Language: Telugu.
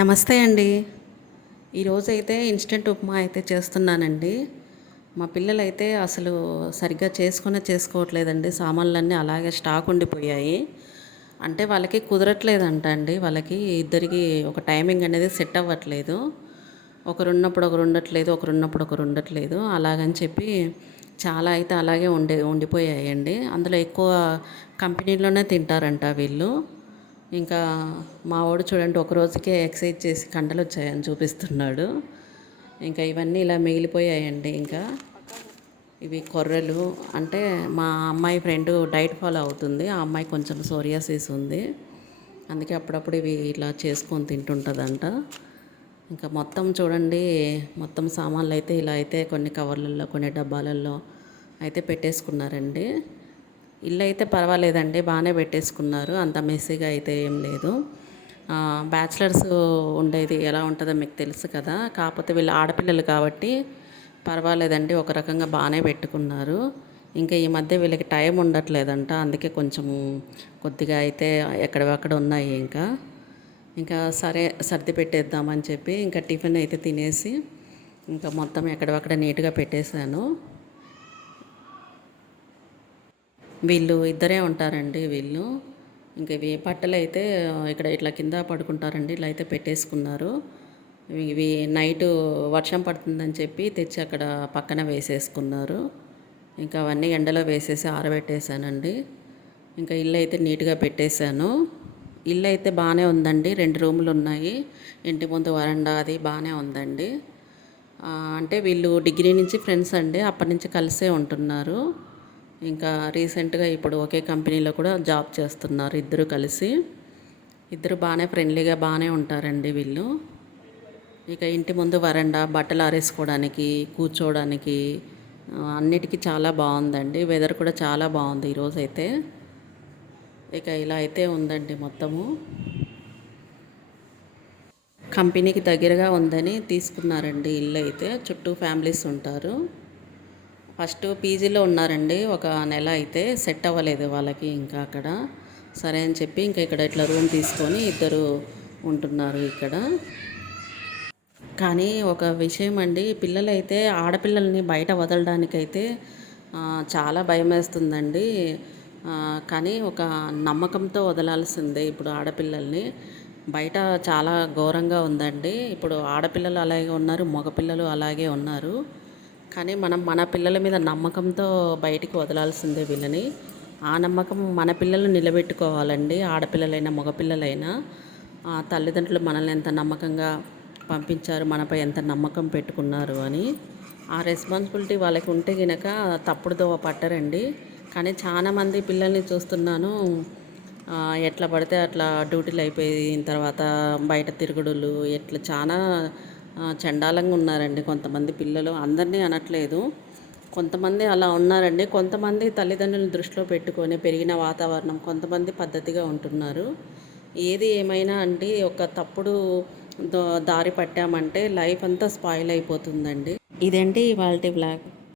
నమస్తే అండి. ఈరోజైతే ఇన్స్టెంట్ ఉప్మా అయితే చేస్తున్నానండి. మా పిల్లలైతే అసలు సరిగ్గా చేసుకోవట్లేదండి. సామాన్లన్నీ అలాగే స్టాక్ ఉండిపోయాయి. అంటే వాళ్ళకి కుదరట్లేదంట అండి. వాళ్ళకి ఇద్దరికి ఒక టైమింగ్ అనేది సెట్ అవ్వట్లేదు. ఒకరున్నప్పుడు ఒకరు ఉండట్లేదు, ఒకరున్నప్పుడు ఒకరు ఉండట్లేదు. అలాగని చెప్పి చాలా అయితే అలాగే ఉండిపోయాయండి. అందులో ఎక్కువ కంపెనీలోనే తింటారంట వీళ్ళు. ఇంకా మా వాడు చూడండి ఒక రోజుకే ఎక్సర్సైజ్ చేసి కండలొచ్చాయని చూపిస్తున్నాడు. ఇంకా ఇవన్నీ ఇలా మిగిలిపోయాయండి. ఇంకా ఇవి కొర్రలు అంటే మా అమ్మాయి ఫ్రెండ్ డైట్ ఫాలో అవుతుంది. ఆ అమ్మాయి కొంచెం సోరియాసిస్ ఉంది. అందుకే అప్పుడప్పుడు ఇవి ఇలా చేసుకొని తింటుంటుందంట. ఇంకా మొత్తం చూడండి, మొత్తం సామాన్లు అయితే ఇలా అయితే కొన్ని కవర్లలో కొన్ని డబ్బాలలో అయితే పెట్టేసుకున్నారండి. ఇల్లు అయితే పర్వాలేదండి, బాగానే పెట్టేసుకున్నారు, అంత మెస్సీగా అయితే ఏం లేదు. బ్యాచిలర్స్ ఉండేది ఎలా ఉంటుందో మీకు తెలుసు కదా. కాకపోతే వీళ్ళు ఆడపిల్లలు కాబట్టి పర్వాలేదండి, ఒక రకంగా బాగానే పెట్టుకున్నారు. ఇంకా ఈ మధ్య వీళ్ళకి టైం ఉండట్లేదంట, అందుకే కొంచెం కొద్దిగా అయితే ఎక్కడవక్కడ ఉన్నాయి. ఇంకా సరే సర్ది పెట్టేద్దామని చెప్పి ఇంకా టిఫిన్ అయితే తినేసి ఇంకా మొత్తం ఎక్కడవక్కడ నీట్గా పెట్టేశాను. వీళ్ళు ఇద్దరే ఉంటారండి వీళ్ళు. ఇంక ఇవి బట్టలు అయితే ఇక్కడ ఇట్లా కింద పడుకుంటారండి, ఇలా అయితే పెట్టేసుకున్నారు. ఇవి నైటు వర్షం పడుతుందని చెప్పి తెచ్చి అక్కడ పక్కన వేసేసుకున్నారు. ఇంకా అవన్నీ ఎండలో వేసేసి ఆరబెట్టేశానండి. ఇంకా ఇల్లు అయితే నీట్గా పెట్టేశాను. ఇల్లు అయితే బాగానే ఉందండి, 2 రూములు ఉన్నాయి, ఇంటి ముందు వరండా అది బాగానే ఉందండి. అంటే వీళ్ళు డిగ్రీ నుంచి ఫ్రెండ్స్ అండి, అప్పటి నుంచి కలిసే ఉంటున్నారు. ఇంకా రీసెంట్గా ఇప్పుడు ఒకే కంపెనీలో కూడా జాబ్ చేస్తున్నారు ఇద్దరు కలిసి. ఇద్దరు బాగానే ఫ్రెండ్లీగా బాగానే ఉంటారండి వీళ్ళు. ఇక ఇంటి ముందు వరండా బట్టలు ఆరేసుకోవడానికి, కూర్చోవడానికి అన్నిటికీ చాలా బాగుందండి. వెదర్ కూడా చాలా బాగుంది ఈరోజైతే. ఇక ఇలా అయితే ఉందండి మొత్తము. కంపెనీకి దగ్గరగా ఉందని తీసుకున్నారండి ఇల్లు అయితే. చుట్టూ ఫ్యామిలీస్ ఉంటారు. ఫస్ట్ పీజీలో ఉన్నారండి, ఒక నెల అయితే సెట్ అవ్వలేదు వాళ్ళకి. ఇంకా అక్కడ సరే అని చెప్పి ఇంకా ఇక్కడ ఇట్లా రూమ్ తీసుకొని ఇద్దరు ఉంటున్నారు ఇక్కడ. కానీ ఒక విషయం అండి, పిల్లలైతే ఆడపిల్లల్ని బయట వదలడానికైతే చాలా భయం వేస్తుందండి. కానీ ఒక నమ్మకంతో వదలాల్సిందే ఇప్పుడు ఆడపిల్లల్ని. బయట చాలా ఘోరంగా ఉందండి. ఇప్పుడు ఆడపిల్లలు అలాగే ఉన్నారు, మగపిల్లలు అలాగే ఉన్నారు. కానీ మనం మన పిల్లల మీద నమ్మకంతో బయటికి వదలాల్సిందే వీళ్ళని. ఆ నమ్మకం మన పిల్లలు నిలబెట్టుకోవాలండి, ఆడపిల్లలైనా మగపిల్లలైనా. తల్లిదండ్రులు మనల్ని ఎంత నమ్మకంగా పంపించారు, మనపై ఎంత నమ్మకం పెట్టుకున్నారు అని. ఆ రెస్పాన్సిబిలిటీ వాళ్ళకి ఉంటే గినక తప్పుడుతో పట్టరండి. కానీ చాలామంది పిల్లల్ని చూస్తున్నాను, ఎట్లా పడితే అట్లా డ్యూటీలు అయిపోయిన తర్వాత బయట తిరుగుడులు ఎట్లా చాలా చండాలంగా ఉన్నారండి కొంతమంది పిల్లలు. అందరినీ అనట్లేదు, కొంతమంది అలా ఉన్నారండి. కొంతమంది తల్లిదండ్రులను దృష్టిలో పెట్టుకొని పెరిగిన వాతావరణం, కొంతమంది పద్ధతిగా ఉంటున్నారు. ఏది ఏమైనా అంటే ఒక తప్పుడు దారి పట్టామంటే లైఫ్ అంతా స్పాయిల్ అయిపోతుందండి. ఇదేంటి ఇవాల్టి బ్లాగ్.